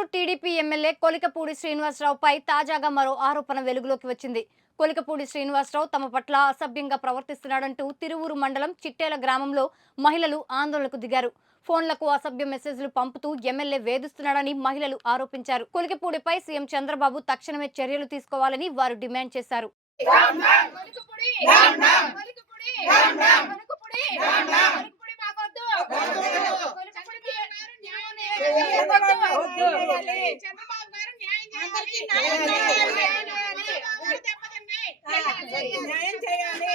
Tiruvuru TDP MLA Kolikapudi శ్రీనివాసరావుపై తాజాగా మరో ఆరోపణ వెలుగులోకి వచ్చింది. కొలికపూడి శ్రీనివాసరావు తమ పట్ల అసభ్యంగా ప్రవర్తిస్తున్నాడంటూ తిరువూరు మండలం చిట్టేల గ్రామంలో మహిళలు ఆందోళనకు దిగారు. ఫోన్లకు అసభ్య మెసేజ్లు పంపుతూ ఎమ్మెల్యే వేధిస్తున్నాడని మహిళలు ఆరోపించారు. కొలికపూడిపై సీఎం చంద్రబాబు తక్షణమే చర్యలు తీసుకోవాలని వారు డిమాండ్ చేశారు కొలుకుపుడి కొలుకుపుడి కొలుకుపుడి కొలుకుపుడి మాకొద్దు కొలుకుపుడికి అన్నారు న్యాయం చేయాలి. చంద్రబాబు గారు న్యాయం చేయాలి. న్యాయం చేయాలి. ఊరు దెబ్బతిన్నాయి. న్యాయం చేయాలి.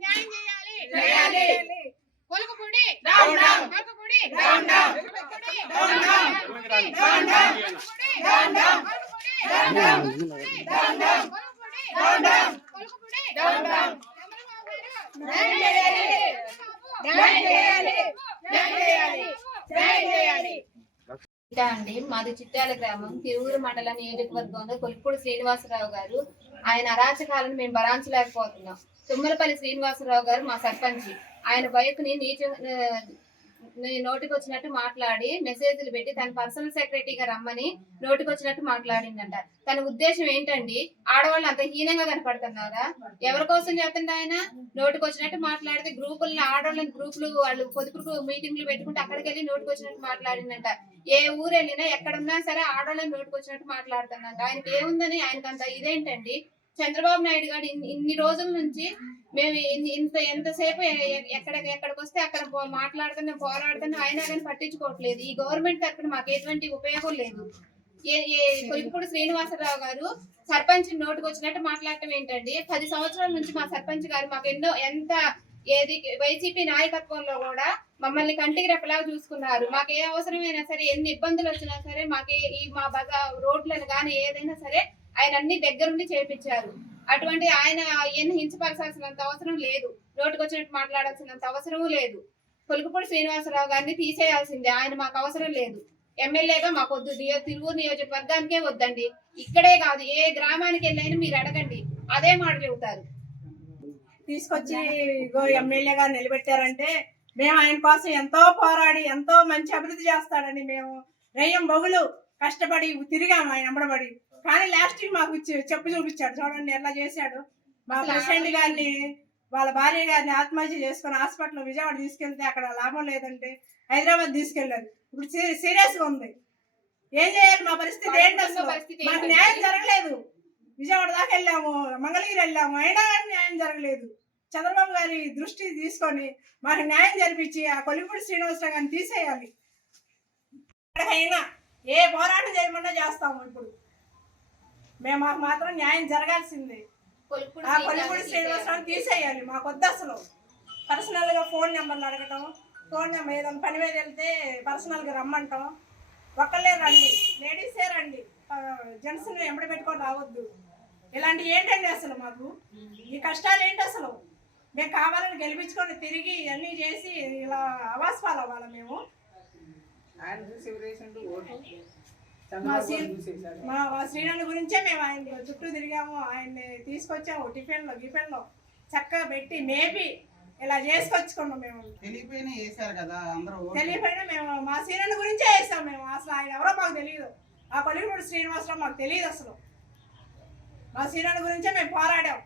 న్యాయం చేయాలి. చేయాలి. Kolikapudi down down. Kolikapudi down down. Kolikapudi down down. Kolikapudi down down. Kolikapudi down down. Kolikapudi down down. Kolikapudi down down. Kolikapudi down down. Kolikapudi down down. Chandrababu garu న్యాయం చేయాలి. న్యాయం చేయాలి. న్యాయం చేయాలి. న్యాయం చేయాలి. ఇంకా అండి. మాది చిట్యాల గ్రామం. తిరువురు మండల నియోజకవర్గంలో కొలిపూడి శ్రీనివాసరావు గారు. ఆయన అరాచకాలను మేము భరాంచలేకపోతున్నాం. తుమ్మలపల్లి శ్రీనివాసరావు గారు మా సర్పంచ్. ఆయన బైక్ నీచ నోటికి వచ్చినట్టు మాట్లాడి మెసేజ్లు పెట్టి తన పర్సనల్ సెక్రటరీగా రమ్మని నోటికి వచ్చినట్టు మాట్లాడిందంట. తన ఉద్దేశం ఏంటండి? ఆడవాళ్ళు అంత హీనంగా కనపడుతున్నారా? ఎవరి కోసం చెప్తుంది ఆయన? నోటికి వచ్చినట్టు మాట్లాడితే గ్రూపులను ఆడవాళ్ళని గ్రూపులు వాళ్ళు పొదుపు మీటింగ్లు పెట్టుకుంటే అక్కడికి వెళ్ళి నోటికి వచ్చినట్టు మాట్లాడిందంట. ఏ ఊరు వెళ్ళినా ఎక్కడున్నా సరే ఆడవాళ్ళని నోటికి వచ్చినట్టు మాట్లాడుతున్నాడు ఆయనకి ఏముందని ఆయనకంత అంత ఇదేంటండి? చంద్రబాబు నాయుడు గారు ఇన్ని రోజుల నుంచి మేము ఇంత ఎంతసేపు ఎక్కడికి ఎక్కడ ఎక్కడికి వస్తే అక్కడ పో- మాట్లాడుతున్నాం పోరాడుతున్నాం అయినా కానీ పట్టించుకోవట్లేదు. ఈ గవర్నమెంట్ తరఫున మాకు ఎటువంటి ఉపయోగం లేదు. ఇప్పుడు శ్రీనివాసరావు గారు సర్పంచ్ నోటికి వచ్చినట్టు మాట్లాడటం ఏంటండి? పది సంవత్సరాల నుంచి మా సర్పంచ్ గారు మాకు ఎన్నో ఎంత ఏది వైసీపీ నాయకత్వంలో కూడా మమ్మల్ని కంటికి రెప్పలాగా చూసుకున్నారు. మాకు ఏ అవసరమైనా సరే ఎన్ని ఇబ్బందులు వచ్చినా సరే మాకు ఈ మా బగా రోడ్లను కానీ ఏదైనా సరే ఆయన అన్ని దగ్గరుండి చేపించారు. అటువంటి ఆయన ఎన్ని హింసపరచాల్సినంత అవసరం లేదు. నోటుకు వచ్చినట్టు మాట్లాడాల్సినంత అవసరము లేదు. కొలుకుపూడి శ్రీనివాసరావు గారిని తీసేయాల్సిందే. ఆయన మాకు అవసరం లేదు. ఎమ్మెల్యేగా మాకు వద్దు. నియో- తిరువూరు నియోజకవర్గానికే వద్దండి. ఇక్కడే కాదు ఏ గ్రామానికి వెళ్ళైనా మీరు అడగండి. అదే మాట చెబుతారు. తీసుకొచ్చి ఇగో ఎమ్మెల్యేగా నిలబెట్టారంటే మేము ఆయన కోసం ఎంతో పోరాడి ఎంతో మంచి అభివృద్ధి చేస్తాడని మేము రయ్యం బొగులు కష్టపడి తిరిగాము ఆయన అమ్మడబడి కానీ లాస్ట్ మాకు చెప్పు చూపించాడు. చూడండి ఎలా చేశాడు. మా ప్రెసిడెంట్ గారిని వాళ్ళ భార్య గారిని ఆత్మహత్య చేసుకుని హాస్పిటల్ విజయవాడ తీసుకెళ్తే అక్కడ లాభం లేదంటే హైదరాబాద్ తీసుకెళ్ళారు. ఇప్పుడు సీరియస్గా ఉంది. ఏం చేయాలి? మా పరిస్థితి ఏంటి మాకు న్యాయం జరగలేదు. విజయవాడ దాకా వెళ్ళాము మంగళగిరి వెళ్ళాము అయినా కానీ న్యాయం జరగలేదు. చంద్రబాబు గారి దృష్టి తీసుకొని మాకు న్యాయం జరిపించి ఆ కొలిపూడి శ్రీనివాసరావు గారిని తీసేయాలి. ఎక్కడికైనా ఏ పోరాటం చేయమన్నా చేస్తాము ఇప్పుడు. మేము మాకు మాత్రం న్యాయం జరగాల్సిందే. ఆ కొలిపూడి శ్రీనివాసరావు తీసేయాలి మాకు వద్దు అసలు. పర్సనల్గా ఫోన్ నెంబర్లు అడగటం ఫోన్ నెంబర్ ఏదైనా పని మీద వెళ్తే పర్సనల్గా రమ్మంటాం. ఒక్కళ్ళే రండి లేడీసే రండి. జెంట్స్ ఎంబడి పెట్టుకొని రావద్దు. ఇలాంటి ఏంటండి అసలు మాకు? ఈ కష్టాలు ఏంటి అసలు? మేము కావాలని గెలిపించుకొని తిరిగి ఇవన్నీ చేసి ఇలా అవాస్ పాలవ్వాలా మేము? ఆయన చూసి ఎవరేసిండు ఓటు. మా శ్రీనాథ్ గురించే మేము ఆయన చుట్టూ తిరిగాము. ఆయన్ని తీసుకొచ్చాము టిఫిన్లో గిఫిన్లో. చక్కగా పెట్టి మేపి ఇలా చేసుకొచ్చుకున్నాం మేము. తెలియపోయినా కదా అందరూ. తెలియపోయినా మేము మా సీనియర్ గురించే వేస్తాం మేము. అసలు ఆయన ఎవరో మాకు తెలియదు ఆ కొలిగిపూడి శ్రీనివాసరావు మాకు తెలియదు అసలు. మా సీనియర్ గురించే మేము పోరాడాం.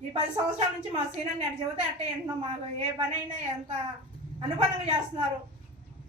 ఈ పది సంవత్సరాల నుంచి మా సీనియర్ని అటు చెబితే అట్టే వింటున్నాం మాకు ఏ పని అయినా ఎంత అనుకూలంగా చేస్తున్నారు.